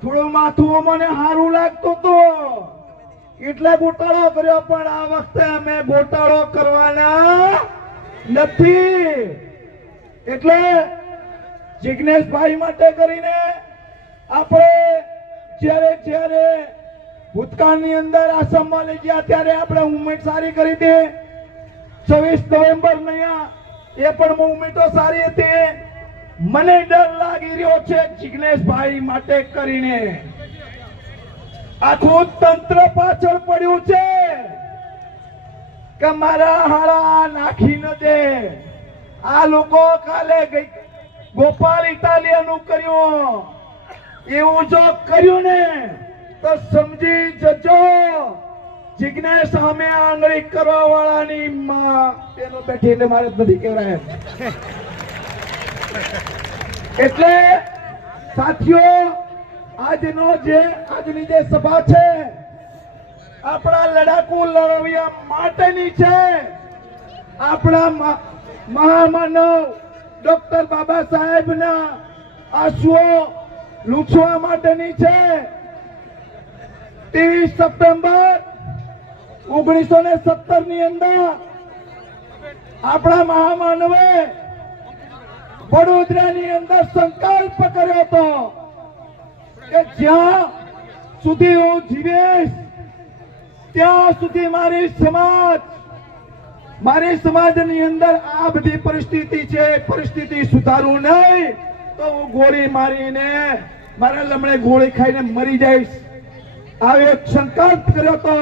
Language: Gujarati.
થોડું માથું મને સારું લાગતું હતું એટલે ગોટાળો કર્યો, પણ આ વખતે અમે ગોટાળો કરવાના નથી. એટલે જિગ્નેશભાઈ માટે કરીને આપણે જ્યારે ભૂતકાળની અંદર આસામમાં લઈ ગયા ત્યારે આપણે મુવમેન્ટ સારી કરી હતી. 26 નવેમ્બર નયા એ પણ મુવમેન્ટો સારી હતી. મને ડર લાગી રહ્યો છે જિગ્નેશભાઈ માટે કરીને આખું તંત્ર પાછળ પડ્યું છે કે મારા હાડા નાખી ન દે. આ લોકો કાલે ગોપાલ ઇટાલિયાનું કર્યું, એવું જો કર્યું ને તો સમજી જજો જિગ્નેશ સામે આંગળી કરવા વાળાની માં એનો બેઠી એટલે મારે નથી કહેવાય. એટલે સાથીઓ આજની જે સભા છે આપણા લડાકુ લડવૈયા માટેની છે. આપણા મહામાનવ ડોક્ટર બાબા સાહેબના આંસુઓ લૂછવા માટેની છે. 23 સપ્ટેમ્બર 1917 ની અંદર આપણા મહામાનવે વડોદરાની અંદર સંકલ્પ કર્યો હતો કે જ્યાં સુધી હું જીવીશ ત્યાં સુધી મારી સમાજની અંદર આ બધી પરિસ્થિતિ છે, પરિસ્થિતિ સુધારું નહીં તો હું ગોળી મારીને મારા લમણે ગોળી ખાઈને મરી જઈશ. આવો એક સંકલ્પ કર્યો હતો.